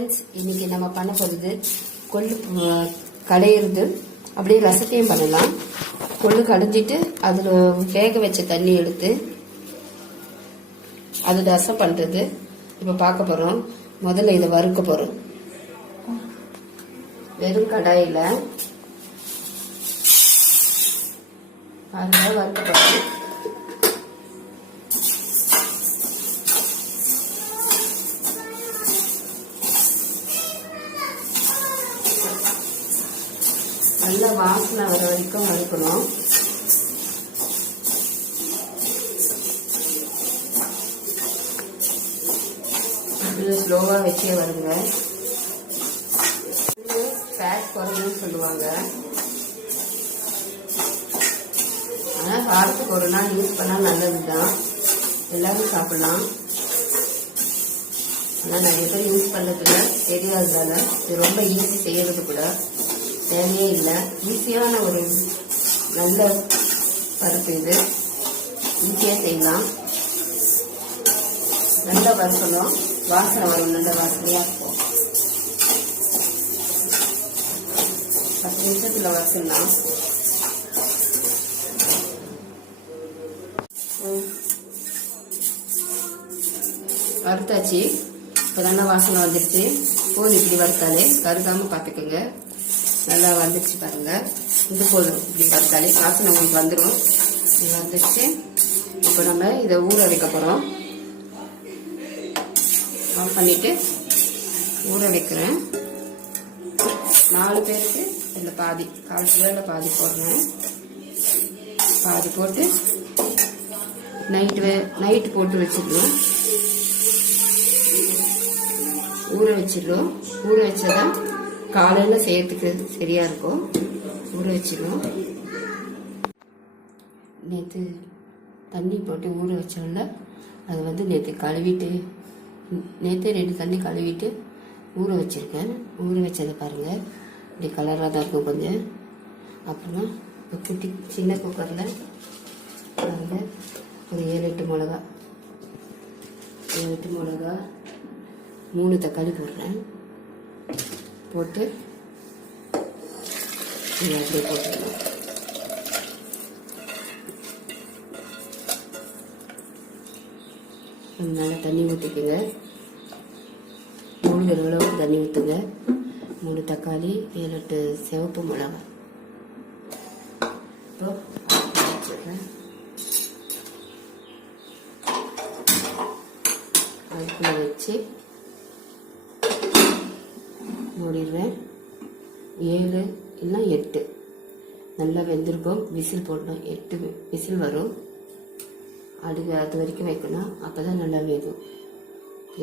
Friends, இன்னைக்கு நம்ம பண்ண போகிறது கொள்ளு கடையிறது. அப்படியே ரசத்தையும் பண்ணலாம். கொள்ளு கடைஞ்சிட்டு அதில் வேக வச்ச தண்ணி எடுத்து அது ரசம் பண்ணுறது இப்போ பார்க்க போகிறோம். முதல்ல இதை வறுக்க போகிறோம். வெறும் கடாயில் அதில் வறுக்க போகிறோம். நல்ல வாசனை வர வரைக்கும் வறுக்கணும். ஸ்லோவா வச்சே வருங்க. ஃபேட் குறையும்னு சொல்லுவாங்க. ஆனால் வாரத்துக்கு ஒரு நாள் யூஸ் பண்ணால் நல்லது தான். எல்லாரும் சாப்பிடலாம். ஆனால் நிறைய பேர் யூஸ் பண்ணுறதுல தெரியாததால இது ரொம்ப ஈஸி செய்யறது கூட தேவையே இல்லை. ஈஸியான ஒரு நல்ல பருப்பு இது. ஈஸியாக செய்யலாம். நல்லா வறுக்கணும். வாசனை வரும். நல்ல வாசனையாக இருக்கும். 10 நிமிஷத்தில் வறுக்கலாம். வறுத்தாச்சு. இப்போ நல்லா வாசனை வந்துடுச்சு. போதும், இப்படி வறுத்தாலே கருகாமல் பார்த்துக்குங்க. நல்லா வந்துடுச்சு பாருங்க. இது போதும். இப்படி வறுத்தாலே வாசனை உங்களுக்கு வந்துடும். இது வந்துடுச்சு. இப்போ நம்ம இதை ஊற வைக்க போகிறோம். ஆஃப் பண்ணிட்டு ஊற வைக்கிறேன். 4 பேருக்கு இதில் பாதி, 1/4 கிலோவில் பாதி போடுறேன். பாதி போட்டு நைட்டு போட்டு வச்சிடணும். ஊற வச்சிடணும். ஊற வச்சாதான் காலையில் செய்யறதுக்கு சரியா இருக்கும். ஊற வச்சிடணும். நேற்று தண்ணி போட்டு ஊற வச்சோம்ல, அது வந்து நேற்று கழுவிட்டு, நேற்று 2 தண்ணி கழுவிட்டு ஊற வச்சிருக்கேன். ஊற வச்சதை பாருங்கள். இப்படி கலராக தான் இருக்கும் கொஞ்சம். அப்புறமா குட்டி சின்ன குக்கரில் பாருங்கள், ஒரு 7-8 மிளகா, 7-8 மிளகா, 3 தக்காளி போடுறேன். போட்டு அப்படியே போட்டுடலாம். நல்லா தண்ணி ஊற்றிக்குங்க. 3 அளவுக்கு தண்ணி ஊற்றுங்க. 3 தக்காளி, 7-8 சிவப்பு மிளகாய். இப்போ வச்சுடுறேன். அதுக்குள்ள வச்சு மூடிடுவேன். 7 இல்லை 8 நல்லா வெந்திருக்கும். விசில் போடணும். 8 விசில் வரும். அது வரைக்கும் வைக்கணும். அப்போ தான் நல்லா வேகும்.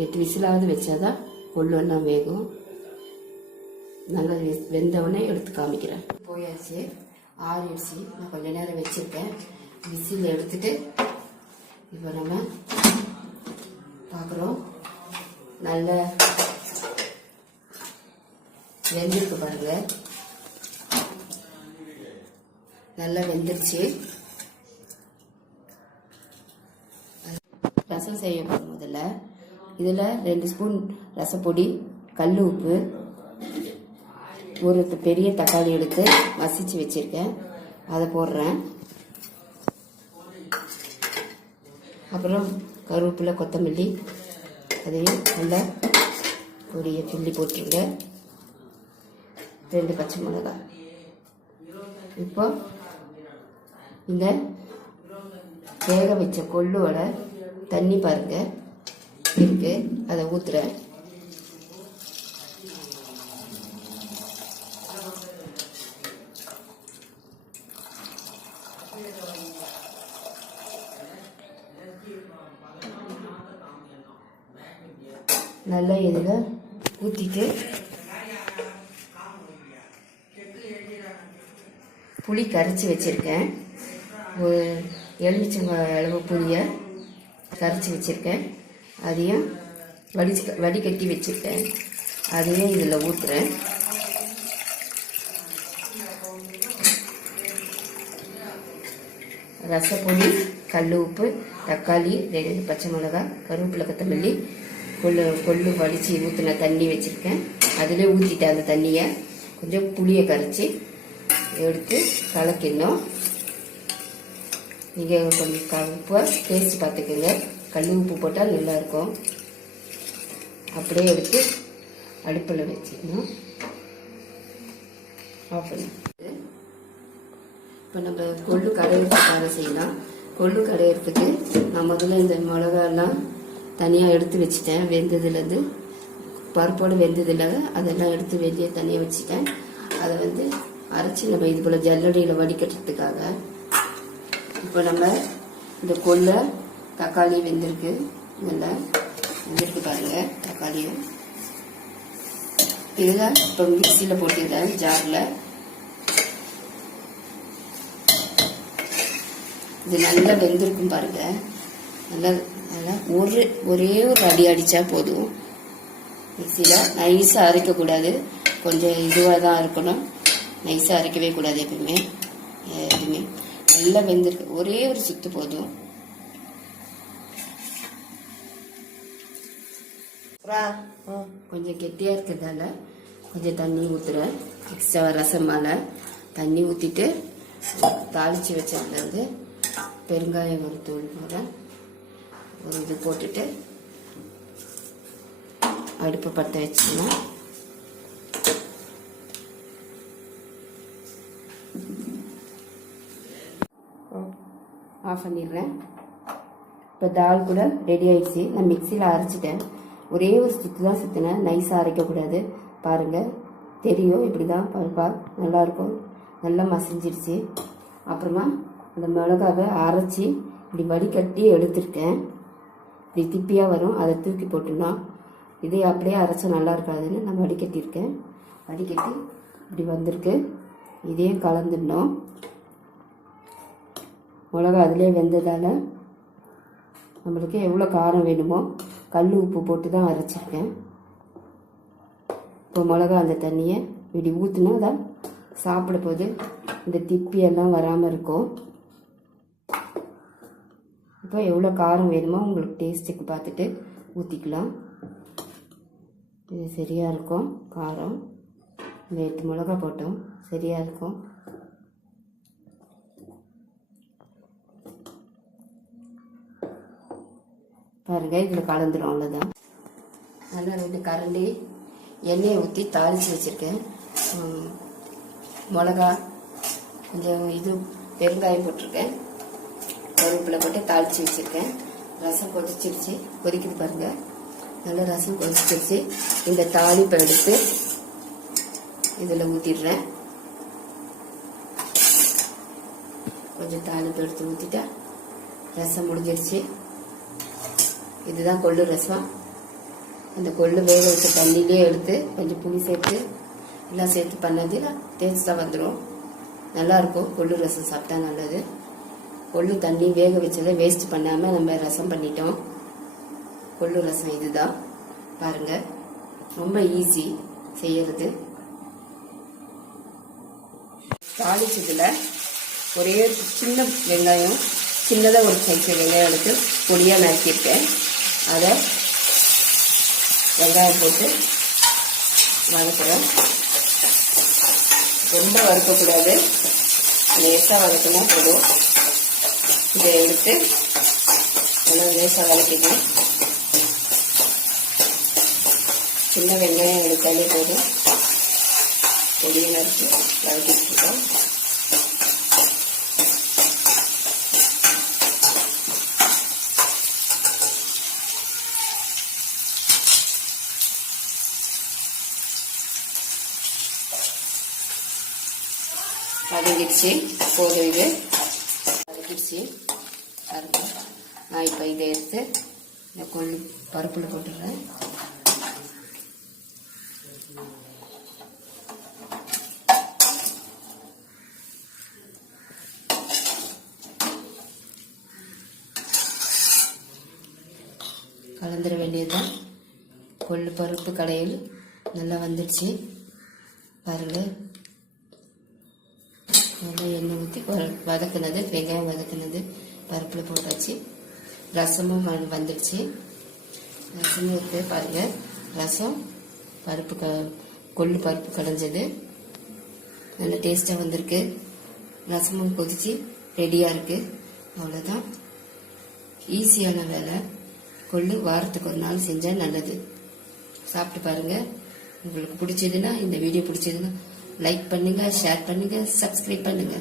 8 விசிலாவது வச்சாதான் கொள்ளெல்லாம் வேகும். நல்லா வெந்தவுடனே எடுத்து காமிக்கிறேன். போயாச்சு, ஆறிடுச்சு. நான் கொஞ்ச நேரம் வச்சுருக்கேன். விசில் எடுத்துட்டு இப்போ நம்ம பார்க்குறோம். நல்ல வெந்திருக்கு பாருங்க. நல்லா வெந்துருச்சு. ரசம் செய்ய போகிறோம். முதல்ல இதில் 2 ஸ்பூன் ரசப்பொடி, கல் உப்பு, ஒரு பெரிய தக்காளி எடுத்து மசிச்சு வச்சிருக்கேன், அதை போடுறேன். அப்புறம் கருவேப்பிலை, கொத்தமல்லி, அதையும் நல்லா பொடியை கிள்ளி போட்டுருங்க. 2 பச்சை மிளகாய். இப்போ இந்த வேக வச்ச கொள்ளோட தண்ணி பாருங்க இருக்கு, அதை ஊத்துறேன். நல்லா இதில் ஊற்றிட்டு புளி கரைச்சி வச்சுருக்கேன். ஒரு எலுமிச்சங்காய் அளவு புளியை கரைச்சி வச்சுருக்கேன். அதையும் வடிகட்டி வச்சுருக்கேன். அதையும் இதில் ஊற்றுறேன். ரசப்பொடி, கல் உப்பு, தக்காளி, 2 பச்சை மிளகாய், கருவேப்பிலை, கொத்தமல்லி, கொள்ளு வடித்து ஊற்றின தண்ணி வச்சுருக்கேன். அதில் ஊற்றிட்டேன். அந்த தண்ணியை கொஞ்சம் புளியை கரைச்சி எடுத்து கலக்கிடணும். நீங்கள் கொஞ்சம் உப்பை டேஸ்ட் பார்த்துக்கோங்க. கல் உப்பு போட்டால் நல்லாயிருக்கும். அப்படியே எடுத்து அடுப்பில் வச்சுக்கணும். ஆஃப் பண்ணி இப்போ நம்ம கொள்ளு கடையிறதுக்காக செய்யலாம். கொள்ளு கடையிறதுக்கு நான் முதல்ல இந்த மிளகாலாம் தனியாக எடுத்து வச்சுட்டேன். வெந்ததுலேருந்து பருப்போடு வெந்ததில் அதெல்லாம் எடுத்து வெளியே தனியாக வச்சுட்டேன். அதை வந்து அரைச்சி நம்ம இது போல் ஜல்லடியில் வடிகட்டுறதுக்காக இப்போ நம்ம இந்த கொள்ளை தக்காளி வெந்திருக்கு. நல்லா வெந்திருக்கு பாருங்கள். தக்காளியும் இதுதான் இப்போ மிக்சியில் போட்டுக்கிறேன். ஜாரில் இது நல்லா வெந்திருக்கும் பாருங்க. நல்லா நல்லா ஒரே ஒரு அடி அடித்தா போதும். மிக்சியில் நைஸாக அரைக்கக்கூடாது. கொஞ்சம் இதுவாக தான் இருக்கணும். நைஸாக அரைக்கவே கூடாது எப்பவுமே. எதுவுமே நல்லா வெந்திருக்கு. ஒரே ஒரு சுத்து போதும். கொஞ்சம் கெட்டியாக இருக்கிறதால கொஞ்சம் தண்ணி ஊற்றுறேன். எக்ஸ்ட்ரா ரசம் மேலே தண்ணி ஊற்றிட்டு தாளித்து வச்சதுல வந்து பெருங்காயம் ஒரு தூள் போடுறேன். ஒரு இது போட்டுட்டு அடுப்பு பற்ற வச்சுக்கலாம். ஆஃப் பண்ணிடுறேன். இப்போ தால் கூட ரெடி ஆயிடுச்சு. நான் மிக்சியில் அரைச்சிட்டேன். ஒரே ஒரு சுற்று தான் சுற்றினேன். நைஸாக அரைக்கக்கூடாது. பாருங்கள் தெரியும். இப்படி தான் பருப்பா நல்லாயிருக்கும். நல்லா மசிஞ்சிருச்சு. அப்புறமா அந்த மிளகாவை அரைச்சி இப்படி வடிகட்டி எடுத்துருக்கேன். இப்படி திப்பியாக வரும். அதை தூக்கி போட்டுடலாம். இதே அப்படியே அரைச்சா நல்லா இருக்காதுன்னு நான் வடிகட்டியிருக்கேன். வடிகட்டி இப்படி வந்திருக்கு. இதையும் கலந்துடணும். மிளகா அதிலே வெந்ததால் நம்மளுக்கு எவ்வளோ காரம் வேணுமோ கல் உப்பு போட்டு தான் அரைச்சிருக்கேன். இப்போ மிளகா அந்த தண்ணியை இப்படி ஊற்றினா தான் சாப்பிட போது இந்த திப்பியெல்லாம் வராமல் இருக்கும். இப்போ எவ்வளோ காரம் வேணுமோ உங்களுக்கு டேஸ்ட்டுக்கு பார்த்துட்டு ஊற்றிக்கலாம். இது சரியாக இருக்கும். காரம் 8 மிளகா போட்டோம். சரியாக இருக்கும். பாருங்கள் இதில் கலந்துடும். அவ்வளோதான். நல்லா 2 கரண்டி எண்ணெயை ஊற்றி தாளித்து வச்சுருக்கேன். மிளகா கொஞ்சம் இது பெருங்காயம் போட்டிருக்கேன். கருவேப்பிலை போட்டு தாளித்து வச்சுருக்கேன். ரசம் கொதிச்சிருச்சு. கொதிக்குது பாருங்கள். நல்லா ரசம் கொதிச்சிருச்சு. இந்த தாளிப்பை எடுத்து இதில் ஊற்றிடுறேன். கொஞ்சம் தாளிப்பை எடுத்து ஊற்றிட்டா ரசம் முடிஞ்சிருச்சு. இதுதான் கொள்ளு ரசம். அந்த கொள்ளு வேக வச்ச தண்ணியிலே எடுத்து கொஞ்சம் புளி சேர்த்து எல்லாம் சேர்த்து பண்ணது டேஸ்ட்டாக வந்துடும். நல்லாயிருக்கும். கொள்ளு ரசம் சாப்பிட்டா நல்லது. கொள்ளு தண்ணி வேக வச்சதை வேஸ்ட் பண்ணாமல் நம்ம ரசம் பண்ணிட்டோம். கொள்ளு ரசம் இதுதான். பாருங்கள் ரொம்ப ஈஸி செய்யறது. தாளிச்சதில் ஒரே சின்ன வெங்காயம், சின்னதாக ஒரு சைஸ் வெங்காயம் எடுத்து பொடியாக நறுக்கியிருக்கேன். அதை வெங்காயம் போட்டு வதக்குறேன். ரொம்ப வறுக்கக்கூடாது. லேசாக வதக்கினா போதும். இதை எடுத்து நல்லா லேசாக வதக்கிக்கலாம். சின்ன வெங்காயம் எடுத்தாலே போதும். பொடியை நறுக்கி வதக்கிட்டுருக்கோம். வதங்கிடுச்சு. போதும். இது வதக்கிடுச்சு பாருங்க. நான் இப்போ இதை எடுத்து இந்த கொள்ளு பருப்பில் போட்டுடுறேன். கலந்துட வேண்டியதுதான். கொள்ளு பருப்பு கடையில் நல்லா வந்துடுச்சு பாருங்கள். நல்லா எண்ணெய் ஊற்றி வதக்குனது, வெங்காயம் வதக்குனது பருப்பில் போட்டாச்சு. ரசமும் வந்துடுச்சு. ரசமும் இருக்கு பாருங்க. ரசம் பருப்பு கொள்ளு பருப்பு கடைஞ்சது நல்ல டேஸ்ட்டாக வந்திருக்கு. ரசமும் கொதிச்சு ரெடியாக இருக்கு. அவ்வளோதான், ஈஸியான வேலை. கொள்ளு வாரத்துக்கு ஒரு நாள் செஞ்சால் நல்லது. சாப்பிட்டு பாருங்க. உங்களுக்கு பிடிச்சதுன்னா, இந்த வீடியோ பிடிச்சதுன்னா லைக் பண்ணுங்க, ஷேர் பண்ணுங்க, சப்ஸ்கிரைப் பண்ணுங்க.